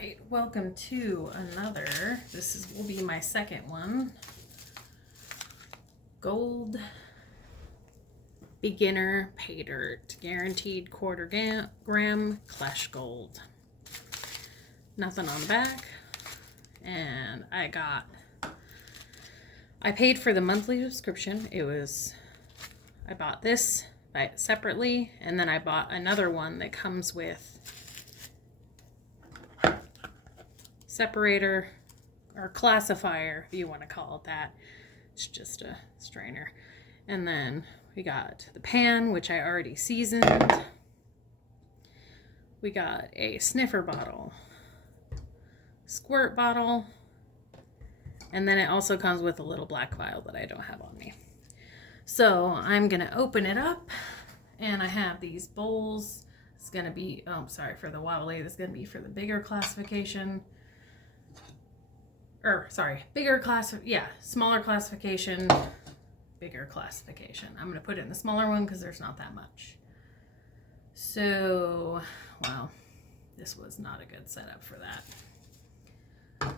right, welcome to another. Will be my second one. Gold Beginner Paydirt, guaranteed quarter-gram Klesh Gold. Nothing on the back, and I paid for the monthly subscription. I bought this separately, and then I bought another one that comes with separator or classifier, if you want to call it that. It's just a strainer. And then we got the pan, which I already seasoned. We got a sniffer bottle, squirt bottle, and then it also comes with a little black vial that I don't have on me. So I'm gonna open it up, and I have these bowls. It's gonna be, sorry for the wobbly, this is gonna be for the bigger classification. Smaller classification, bigger classification. I'm gonna put it in the smaller one because there's not that much. So, wow, this was not a good setup for that.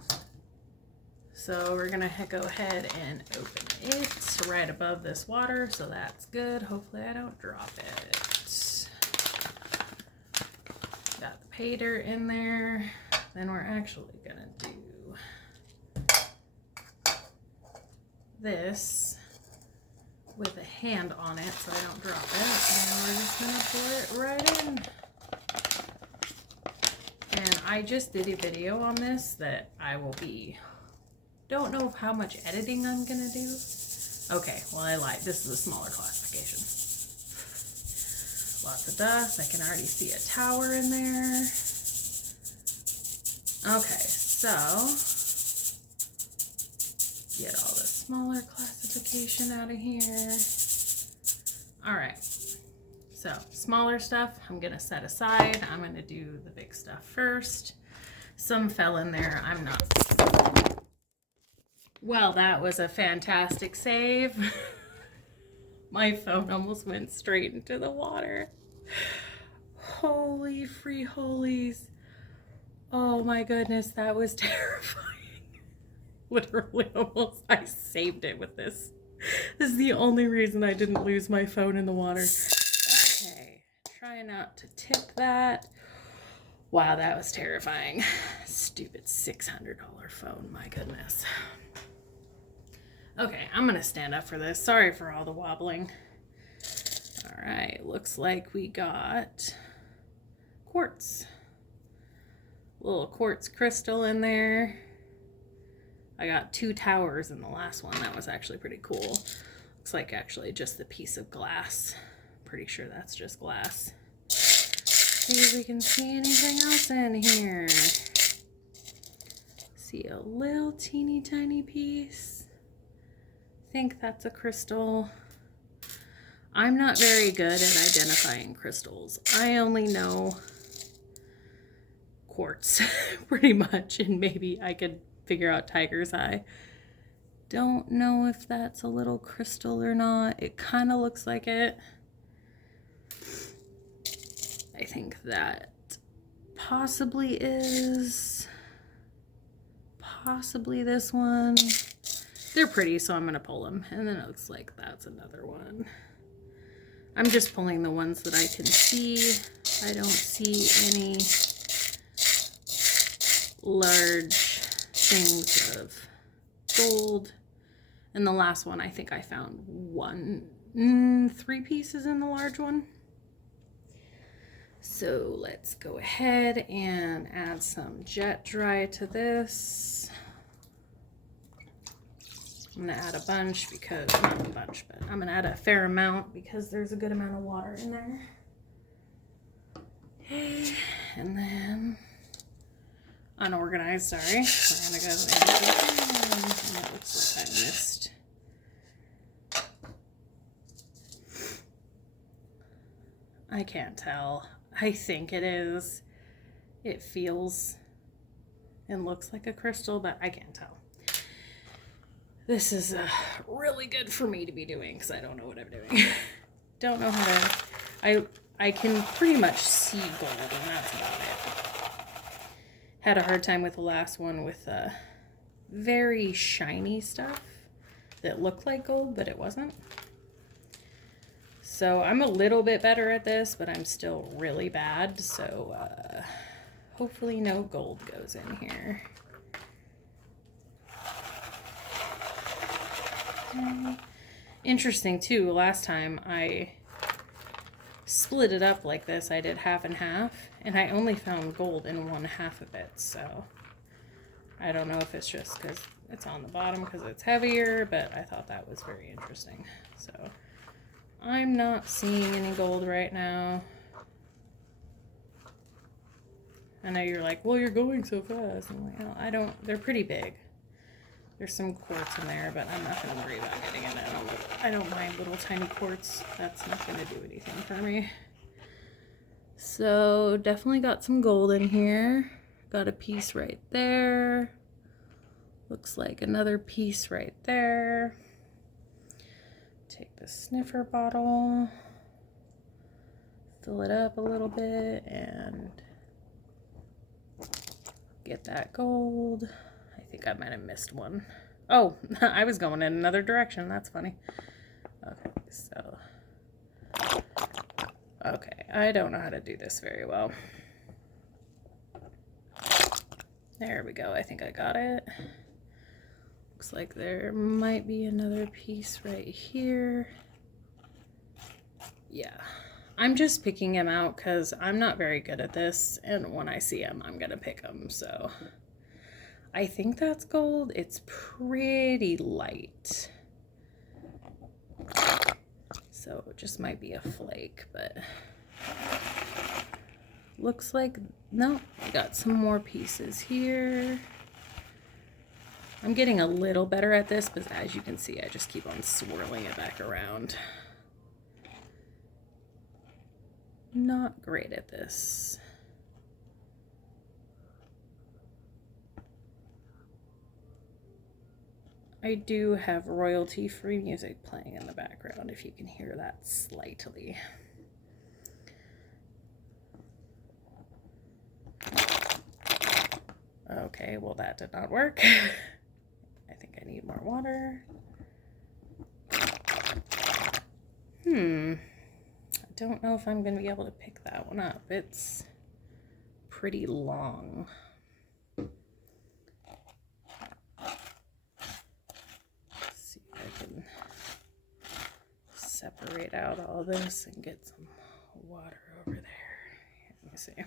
So we're gonna go ahead and open it right above this water, so that's good. Hopefully I don't drop it. Got the pay dirt in there. Then we're actually gonna do this with a hand on it so I don't drop it. And we're just gonna pour it right in. And I just did a video on this that don't know how much editing I'm gonna do. Okay, well I lied. This is a smaller classification. Lots of dust. I can already see a tower in there. Okay, so get all the smaller classification out of here. All right, so smaller stuff I'm gonna set aside. I'm gonna do the big stuff first. Some fell in there. I'm not. Well, that was a fantastic save. My phone almost went straight into the water. Holy free holies. Oh my goodness, that was terrifying. Literally almost, I saved it with this. This is the only reason I didn't lose my phone in the water. Okay, try not to tip that. Wow, that was terrifying. Stupid $600 phone, my goodness. Okay, I'm gonna stand up for this. Sorry for all the wobbling. All right, looks like we got quartz. Little quartz crystal in there. I got 2 towers in the last one. That was actually pretty cool. Looks like actually just a piece of glass. Pretty sure that's just glass. See if we can see anything else in here. See a little teeny tiny piece. Think that's a crystal. I'm not very good at identifying crystals. I only know quartz pretty much, and maybe I could figure out tiger's eye. Don't know if that's a little crystal or not. It kind of looks like it. I think that possibly is this one. They're pretty, so I'm gonna pull them. And then it looks like that's another one. I'm just pulling the ones that I can see. I don't see any large things of gold. And the last one, I think I found 3 pieces in the large one. So let's go ahead and add some jet dry to this. I'm gonna add a bunch because, not a bunch, but I'm gonna add a fair amount because there's a good amount of water in there. Okay, and then unorganized, sorry. We're gonna go into the and it looks like I missed. I can't tell. I think it is. It feels and looks like a crystal, but I can't tell. This is really good for me to be doing because I don't know what I'm doing. Don't know how to. I can pretty much see gold, and that's about it. had a hard time with the last one with very shiny stuff that looked like gold, but it wasn't. So I'm a little bit better at this, but I'm still really bad. So hopefully no gold goes in here. Okay. Interesting too, last time I split it up like this, I did half and half, and I only found gold in one half of it. So I don't know if it's just because it's on the bottom because it's heavier, but I thought that was very interesting. So I'm not seeing any gold right now. I know you're like, well, you're going so fast. I'm like, well, I don't, they're pretty big. There's some quartz in there, but I'm not going to worry about getting in it. I don't mind little tiny quartz. That's not going to do anything for me. So definitely got some gold in here. Got a piece right there. Looks like another piece right there. Take the sniffer bottle, fill it up a little bit, and get that gold. I think I might have missed one. Oh, I was going in another direction. That's funny. Okay, so. Okay, I don't know how to do this very well. There we go. I think I got it. Looks like there might be another piece right here. Yeah, I'm just picking them out because I'm not very good at this, and when I see them, I'm gonna pick them. So I think that's gold. It's pretty light, so it just might be a flake, but looks like, no, I got some more pieces here. I'm getting a little better at this, but as you can see, I just keep on swirling it back around. Not great at this. I do have royalty-free music playing in the background, if you can hear that slightly. Okay, well that did not work. I think I need more water. I don't know if I'm going to be able to pick that one up. It's pretty long. Let's see if I can separate out all this and get some water over there. Let me see.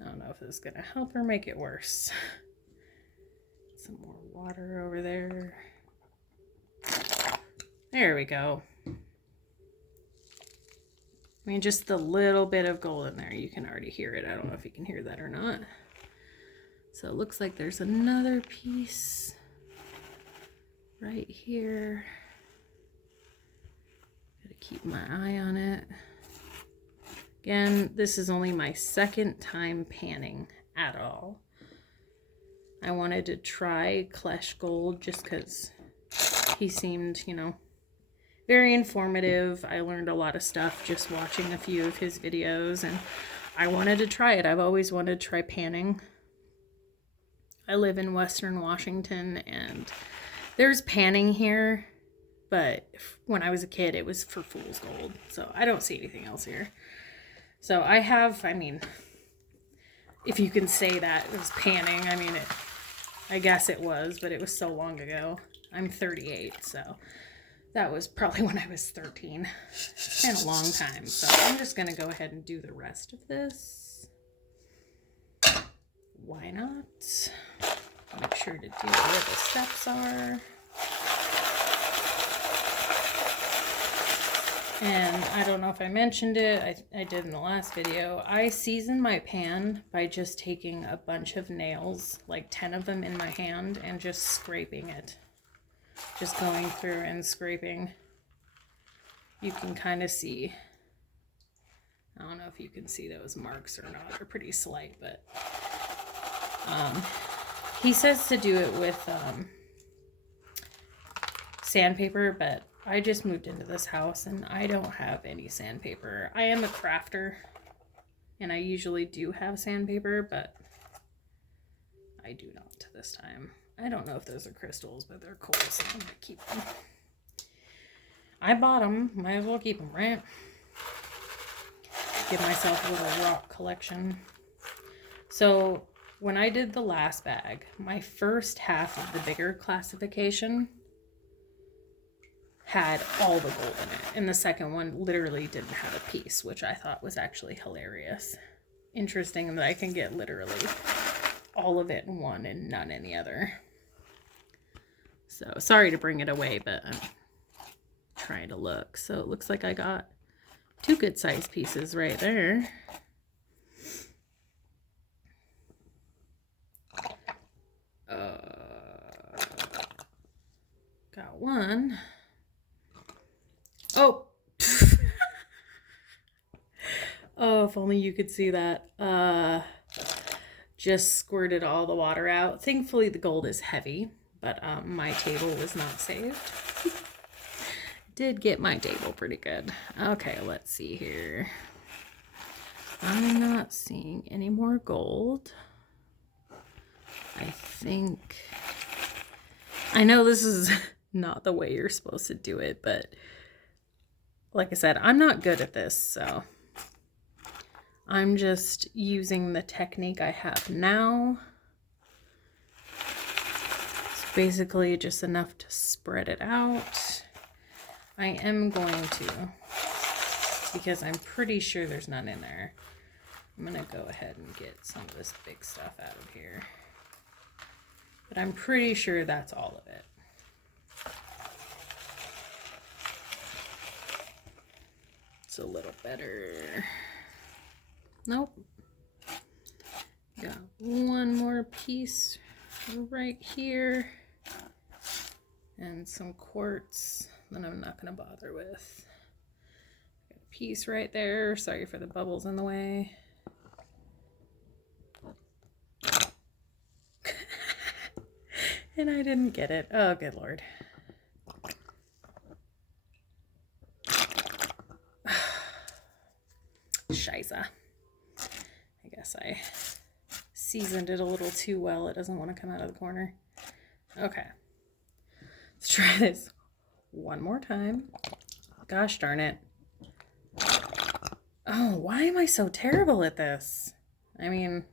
I don't know if this is going to help or make it worse. Some more water over there. There we go. I mean, just the little bit of gold in there, you can already hear it. I don't know if you can hear that or not. So it looks like there's another piece right here. Gotta keep my eye on it. Again, this is only my second time panning at all. I wanted to try Klesh Gold just because he seemed, you know, very informative. I learned a lot of stuff just watching a few of his videos, and I wanted to try it. I've always wanted to try panning. I live in Western Washington, and there's panning here, but when I was a kid, it was for fool's gold, so I don't see anything else here. So I have, I mean, if you can say that it was panning, I mean, I guess it was, but it was so long ago. I'm 38, so that was probably when I was 13. It's been a long time, so I'm just going to go ahead and do the rest of this. Why not? Make sure to do where the steps are. And I don't know if I mentioned it, I did in the last video. I season my pan by just taking a bunch of nails, like 10 of them in my hand, and just scraping it. Just going through and scraping. You can kind of see. I don't know if you can see those marks or not. They're pretty slight, but he says to do it with sandpaper, but I just moved into this house and I don't have any sandpaper. I am a crafter and I usually do have sandpaper, but I do not this time. I don't know if those are crystals, but they're cool, so I'm gonna keep them. I bought them, might as well keep them, right? Give myself a little rock collection. So when I did the last bag, my first half of the bigger classification had all the gold in it, and the second one literally didn't have a piece, which I thought was actually hilarious. Interesting that I can get literally all of it in one and none in the other. So sorry to bring it away, but I'm trying to look. So it looks like I got 2 good sized pieces right there. Got one. Oh. Oh, if only you could see that. Just squirted all the water out. Thankfully the gold is heavy, but my table was not saved. Did get my table pretty good. Okay, let's see here. I'm not seeing any more gold. I know this is not the way you're supposed to do it, but like I said, I'm not good at this, so I'm just using the technique I have now. It's basically just enough to spread it out. I am going to, because I'm pretty sure there's none in there, I'm going to go ahead and get some of this big stuff out of here. But I'm pretty sure that's all of it. It's a little better. Nope. Got one more piece right here. And some quartz that I'm not going to bother with. Got a piece right there. Sorry for the bubbles in the way. And I didn't get it. Oh, good Lord. Shiza. I guess I seasoned it a little too well. It doesn't want to come out of the corner. Okay. Let's try this one more time. Gosh darn it. Oh, why am I so terrible at this? I mean,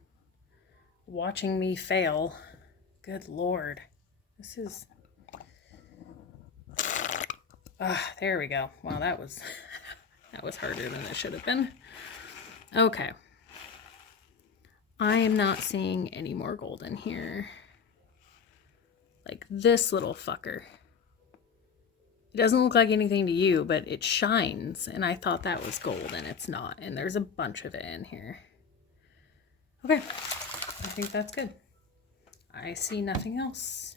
watching me fail. Good Lord. This is... there we go. Wow, that was harder than it should have been. Okay. I am not seeing any more gold in here. Like this little fucker. It doesn't look like anything to you, but it shines, and I thought that was gold, and it's not. And there's a bunch of it in here. Okay. I think that's good. I see nothing else.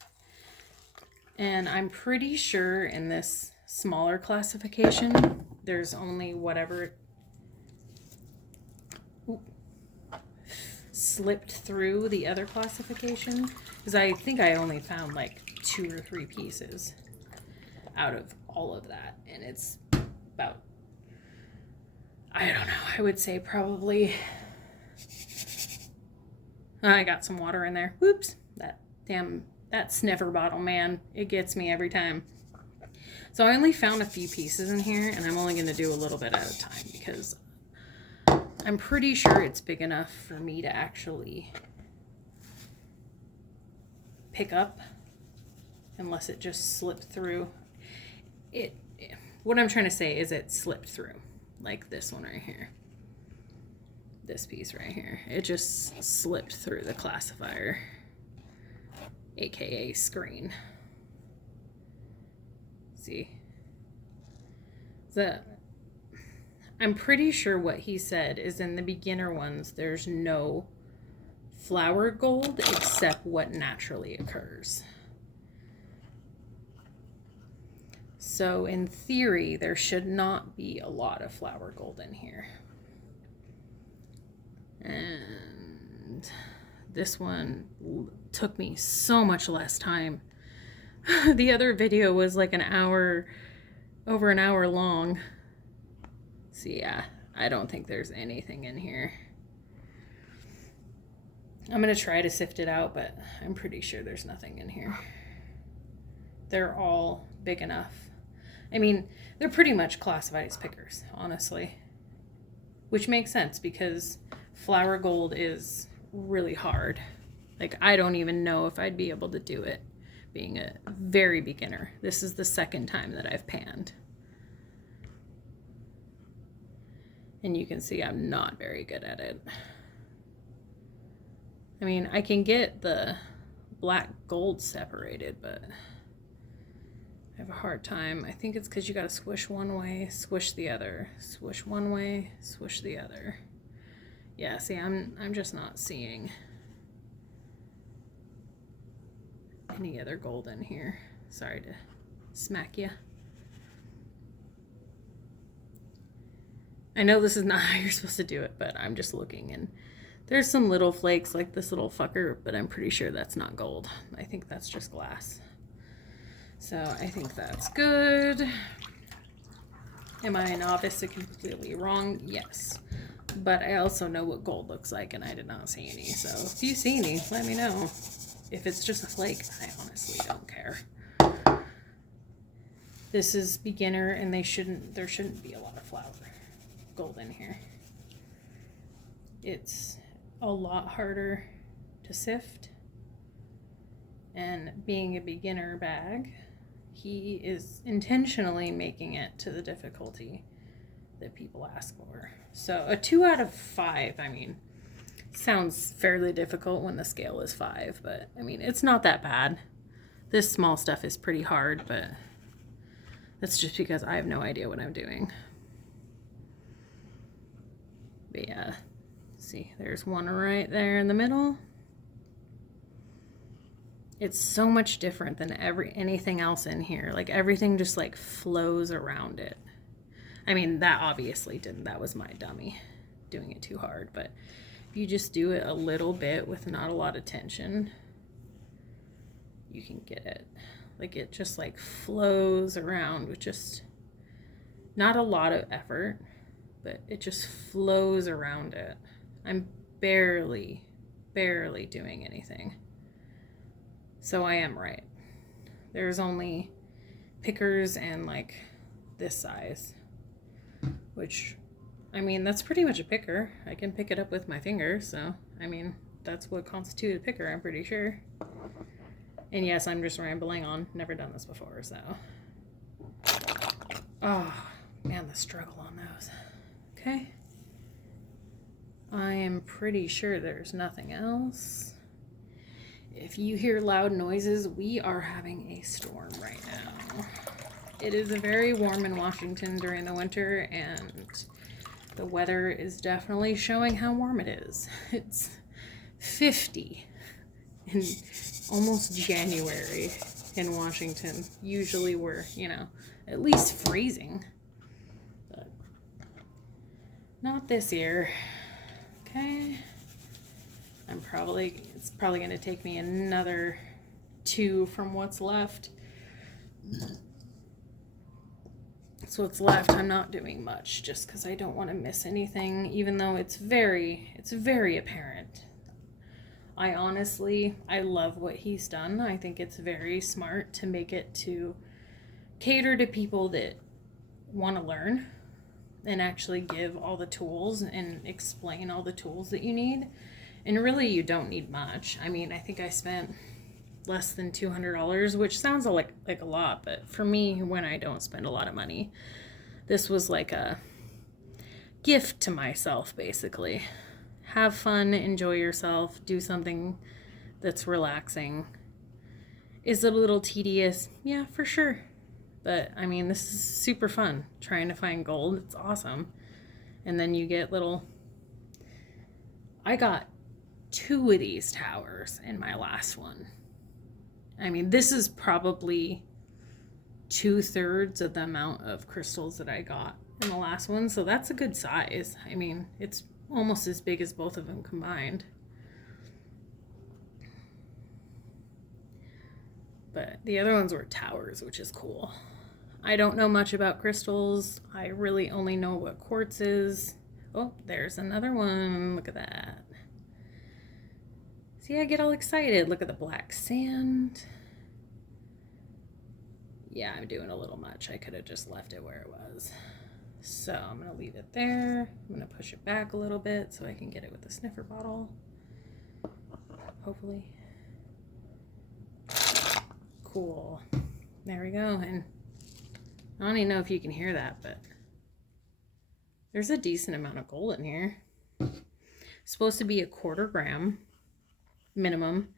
And I'm pretty sure in this smaller classification, there's only whatever slipped through the other classification. Because I think I only found like 2 or 3 pieces out of all of that. And it's about, I don't know, I would say probably, I got some water in there. Whoops, that sniffer bottle, man, it gets me every time. So I only found a few pieces in here, and I'm only going to do a little bit at a time because I'm pretty sure it's big enough for me to actually pick up, unless it just slipped through. What I'm trying to say is it slipped through, like this one right here. This piece right here. It just slipped through the classifier, aka screen. See? I'm pretty sure what he said is in the beginner ones, there's no flower gold except what naturally occurs. So in theory, there should not be a lot of flower gold in here. And this one took me so much less time. The other video was like over an hour long. So yeah, I don't think there's anything in here. I'm going to try to sift it out, but I'm pretty sure there's nothing in here. They're all big enough. I mean, they're pretty much classified as pickers, honestly. Which makes sense because flour gold is really hard. Like, I don't even know if I'd be able to do it being a very beginner. This is the second time that I've panned. And you can see I'm not very good at it. I mean, I can get the black gold separated, but I have a hard time. I think it's because you got to swish one way, swish the other, swish one way, swish the other. Yeah, see, I'm just not seeing any other gold in here. Sorry to smack you. I know this is not how you're supposed to do it, but I'm just looking and there's some little flakes like this little fucker, but I'm pretty sure that's not gold. I think that's just glass. So I think that's good. Am I a novice and completely wrong? Yes. But I also know what gold looks like and I did not see any. So if you see any, let me know. If it's just a flake, I honestly don't care. This is beginner and there shouldn't be a lot of flour gold in here. It's a lot harder to sift, and being a beginner bag, he is intentionally making it to the difficulty that people ask for. So a 2 out of 5, I mean, sounds fairly difficult when the scale is 5, but I mean, it's not that bad. This small stuff is pretty hard, but that's just because I have no idea what I'm doing. But yeah, see, there's one right there in the middle. It's so much different than anything else in here. Like, everything just like flows around it. I mean, that obviously didn't. That was my dummy doing it too hard. But if you just do it a little bit with not a lot of tension, you can get it. Like, it just like flows around with just not a lot of effort, but it just flows around it. I'm barely doing anything. So I am right. There's only pickers and like this size, which, I mean, that's pretty much a picker. I can pick it up with my finger, so I mean, that's what constitutes a picker, I'm pretty sure. And yes, I'm just rambling on. Never done this before, so. Oh, man, the struggle on those. Okay. I am pretty sure there's nothing else. If you hear loud noises, we are having a storm right now. It is very warm in Washington during the winter, and the weather is definitely showing how warm it is. It's 50 in almost January in Washington. Usually we're, you know, at least freezing. But not this year. Okay. It's probably going to take me another 2 from what's left. So what's left, I'm not doing much just because I don't want to miss anything, even though it's very apparent. I love what he's done. I think it's very smart to make it to cater to people that want to learn and actually give all the tools and explain all the tools that you need. And really, you don't need much. I mean, I think I spent less than $200, which sounds like a lot, but for me, when I don't spend a lot of money, this was like a gift to myself, basically. Have fun, enjoy yourself, do something that's relaxing. Is it a little tedious? Yeah, for sure. But I mean, this is super fun. Trying to find gold, it's awesome. And then you get I got 2 of these towers in my last one. I mean, this is probably 2/3 of the amount of crystals that I got in the last one, so that's a good size. I mean, it's almost as big as both of them combined. But the other ones were towers, which is cool. I don't know much about crystals. I really only know what quartz is. Oh, there's another one. Look at that. See, I get all excited. Look at the black sand. Yeah, I'm doing a little much. I could have just left it where it was. So I'm going to leave it there. I'm going to push it back a little bit so I can get it with the sniffer bottle. Hopefully. Cool. There we go. And I don't even know if you can hear that, but there's a decent amount of gold in here. It's supposed to be a 1/4 gram minimum.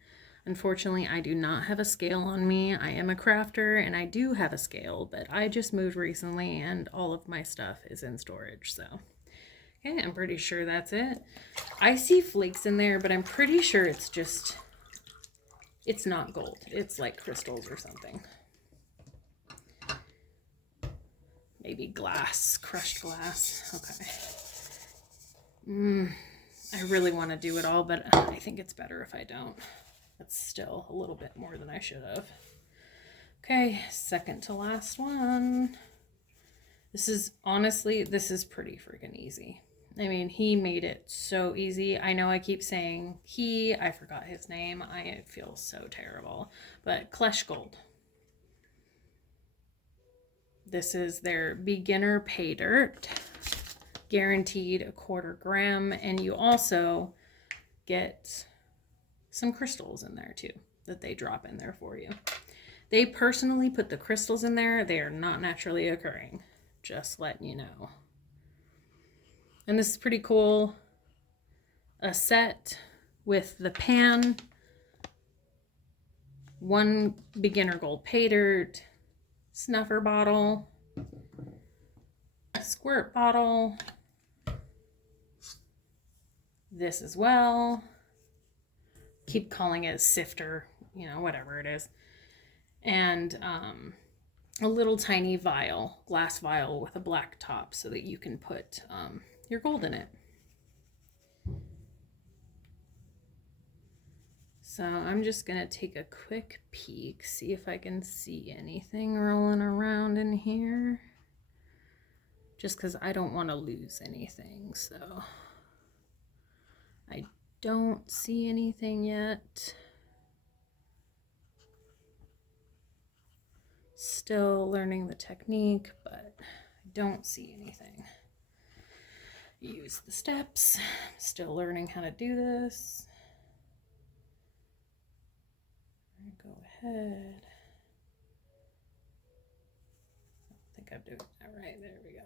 Unfortunately, I do not have a scale on me. I am a crafter and I do have a scale, but I just moved recently and all of my stuff is in storage. So, okay, I'm pretty sure that's it. I see flakes in there, but I'm pretty sure it's just, it's not gold. It's like crystals or something. Maybe glass, crushed glass. Okay. I really want to do it all, but I think it's better if I don't. That's still a little bit more than I should have. Okay, second to last one. This is, honestly, this is pretty freaking easy. I mean, he made it so easy. I know I keep saying he, I forgot his name. I feel so terrible. But Klesh Gold. This is their beginner pay dirt. Guaranteed a 1/4 gram. And you also get some crystals in there too that they drop in there for you. They personally put the crystals in there. They are not naturally occurring. Just letting you know. And this is pretty cool. A set with the pan, 1 beginner gold pay dirt, snuffer bottle, squirt bottle, this as well. Keep calling it a sifter, you know, whatever it is. And a little tiny vial, glass vial with a black top so that you can put your gold in it. So I'm just going to take a quick peek, see if I can see anything rolling around in here. Just because I don't want to lose anything, so I don't see anything yet. Still learning the technique, but I don't see anything. Use the steps. Still learning how to do this. Go ahead. I think I'm doing that right. There we go.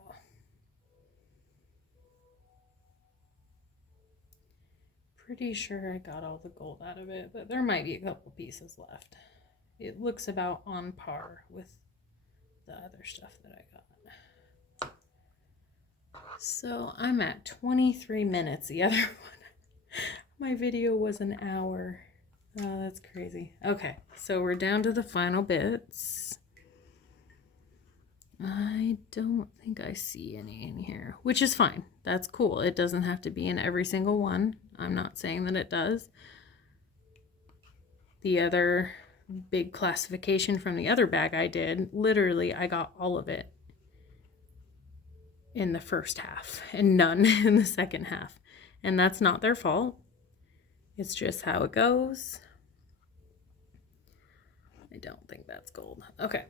Pretty sure I got all the gold out of it, but there might be a couple pieces left. It looks about on par with the other stuff that I got. So I'm at 23 minutes. The other one, my video was an hour. Oh, that's crazy. Okay, so we're down to the final bits. I don't think I see any in here, which is fine. That's cool. It doesn't have to be in every single one. I'm not saying that it does. The other big classification from the other bag I did, literally I got all of it in the first half and none in the second half. And that's not their fault. It's just how it goes. I don't think that's gold. Okay.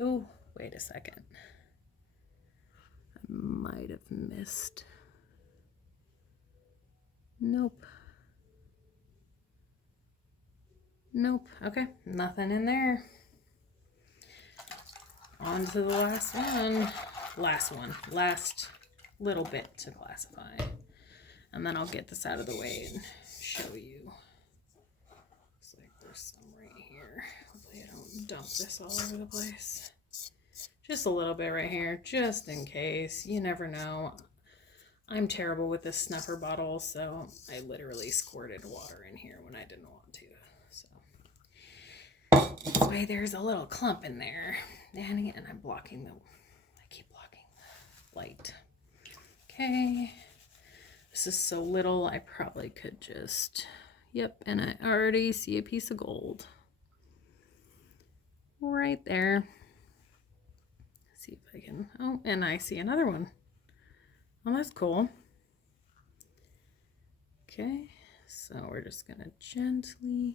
Oh, wait a second. I might have missed. Nope. Nope. Okay. Nothing in there. On to the last one. Last little bit to classify. And then I'll get this out of the way and show you. Looks like there's some right here. Hopefully I don't dump this all over the place. Just a little bit right here, just in case. You never know. I'm terrible with this snuffer bottle, so I literally squirted water in here when I didn't want to. So that's why there's a little clump in there. And again, I keep blocking the light. Okay. This is so little, I probably could just, yep, and I already see a piece of gold. Right there. See if I can, oh, and I see another one. Well, that's cool. Okay, So we're just gonna gently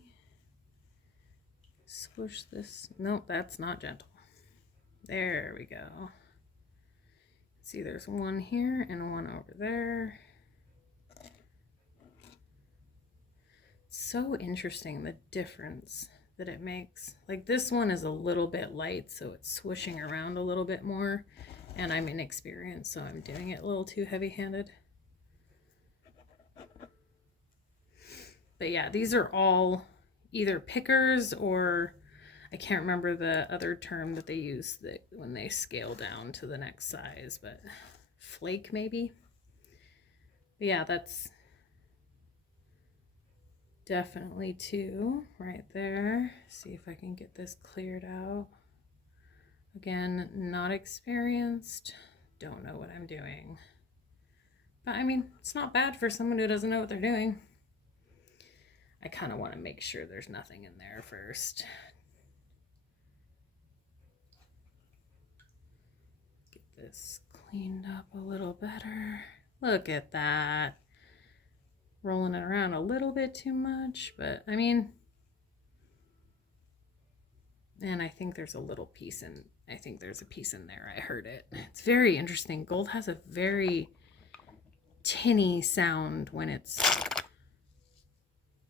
swoosh this. Nope, that's not gentle. There we go. See, there's one here and one over there. It's so interesting the difference that it makes. Like this one is a little bit light, so it's swooshing around a little bit more, and I'm inexperienced, so I'm doing it a little too heavy-handed. But yeah, these are all either pickers or I can't remember the other term that they use that when they scale down to the next size, but flake maybe. But yeah, that's definitely two right there. See if I can get this cleared out. Again, not experienced, don't know what I'm doing. But I mean, it's not bad for someone who doesn't know what they're doing. I kind of want to make sure there's nothing in there first. Get this cleaned up a little better. Look at that. Rolling it around a little bit too much, but I mean, and I think there's a little piece in, I think there's a piece in there. I heard it. It's very interesting. Gold has a very tinny sound when it's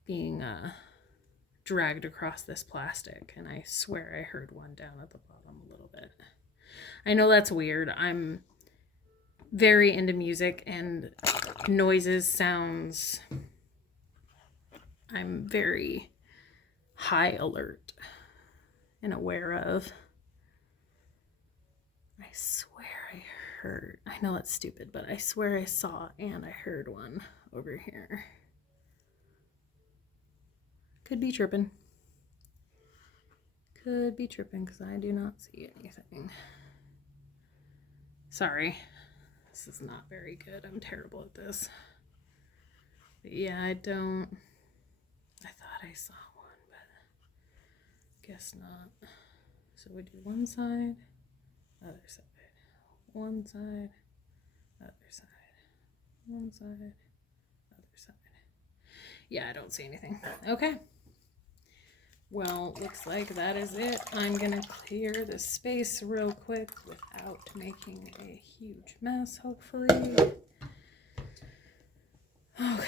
being dragged across this plastic, and I swear I heard one down at the bottom a little bit. I know that's weird. I'm very into music and noises, sounds. I'm very high alert and aware of. I swear I heard, I know it's stupid, but I swear I saw and I heard one over here. Could be tripping. Could be tripping because I do not see anything. Sorry. This is not very good. I'm terrible at this. But yeah, I thought I saw one, but guess not. So we do one side, other side, one side, other side, one side, other side. Yeah, I don't see anything. Okay. Well, looks like that is it. I'm gonna clear this space real quick without making a huge mess, hopefully. Okay.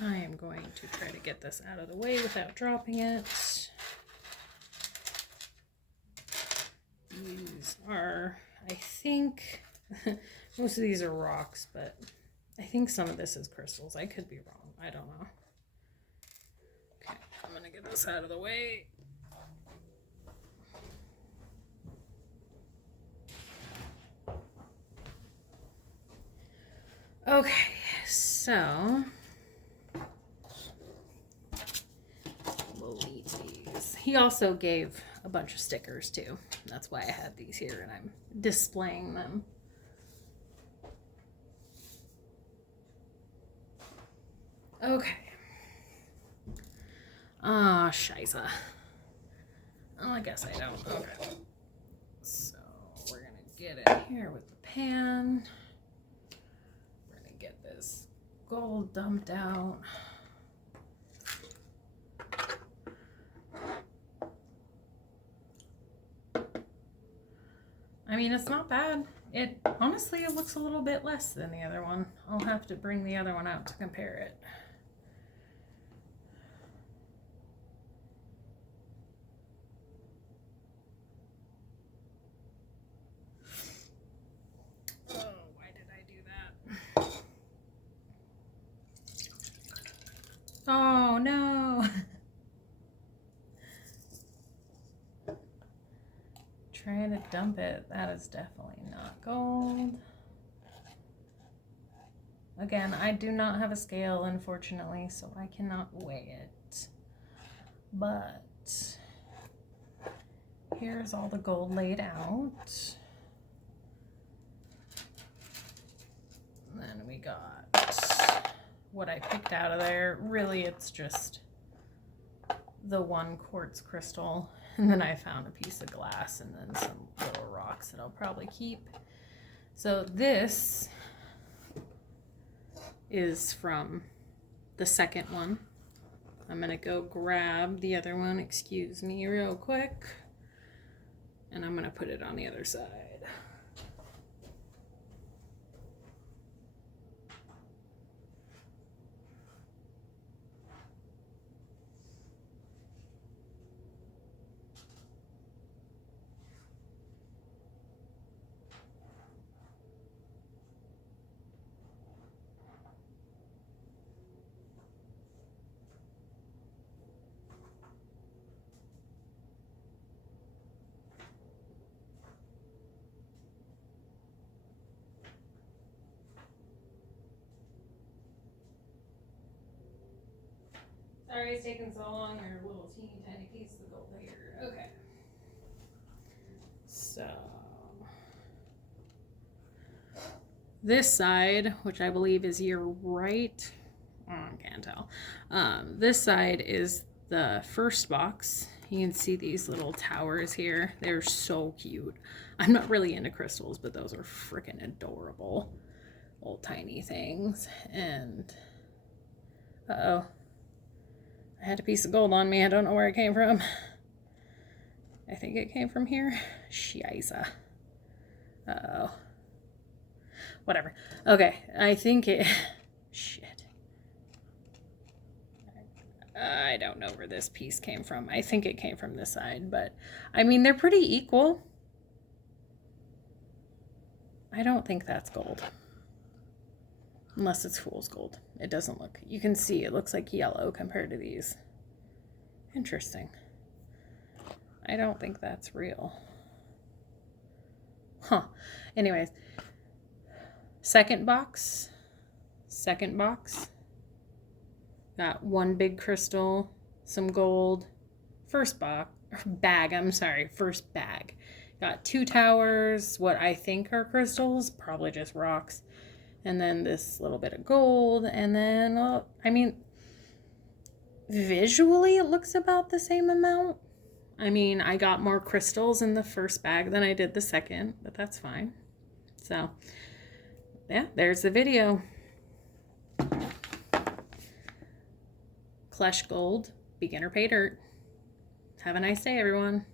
I am going to try to get this out of the way without dropping it. These are, I think, most of these are rocks, but I think some of this is crystals. I could be wrong. I don't know. Okay, I'm gonna get this out of the way. Okay, so we'll leave these. He also gave a bunch of stickers too. That's why I had these here and I'm displaying them. Okay. Ah, scheisse. Oh, I guess I don't. Okay. So we're gonna get in here with the pan. We're gonna get this gold dumped out. I mean, it's not bad. Honestly, it looks a little bit less than the other one. I'll have to bring the other one out to compare it. Oh no. Trying to dump it. That is definitely not gold. Again, I do not have a scale, unfortunately, so I cannot weigh it. But here's all the gold laid out. And then we got what I picked out of there. Really, it's just the one quartz crystal, and then I found a piece of glass and then some little rocks that I'll probably keep. So this is from the second one. I'm going to go grab the other one, excuse me, real quick. And I'm going to put it on the other side. Sorry it's taking so long, or a little teeny tiny piece of gold here. Okay. So this side, which I believe is your right, I can't tell. This side is the first box. You can see these little towers here. They're so cute. I'm not really into crystals, but those are freaking adorable. Little tiny things. And uh-oh. I had a piece of gold on me. I don't know where it came from. I think it came from here. Shiza. Uh-oh. Whatever. Okay, I think it... Shit. I don't know where this piece came from. I think it came from this side, but... I mean, they're pretty equal. I don't think that's gold. Unless it's fool's gold. It doesn't look... You can see it looks like yellow compared to these. Interesting. I don't think that's real. Huh. Anyways. Second box. Second box. Got one big crystal. Some gold. First bag. I'm sorry. First bag. Got 2 towers. What I think are crystals. Probably just rocks. And then this little bit of gold. And then, I mean, visually it looks about the same amount. I mean, I got more crystals in the first bag than I did the second, but that's fine. So, yeah, there's the video. Klesh Gold Beginner Paydirt. Have a nice day, everyone.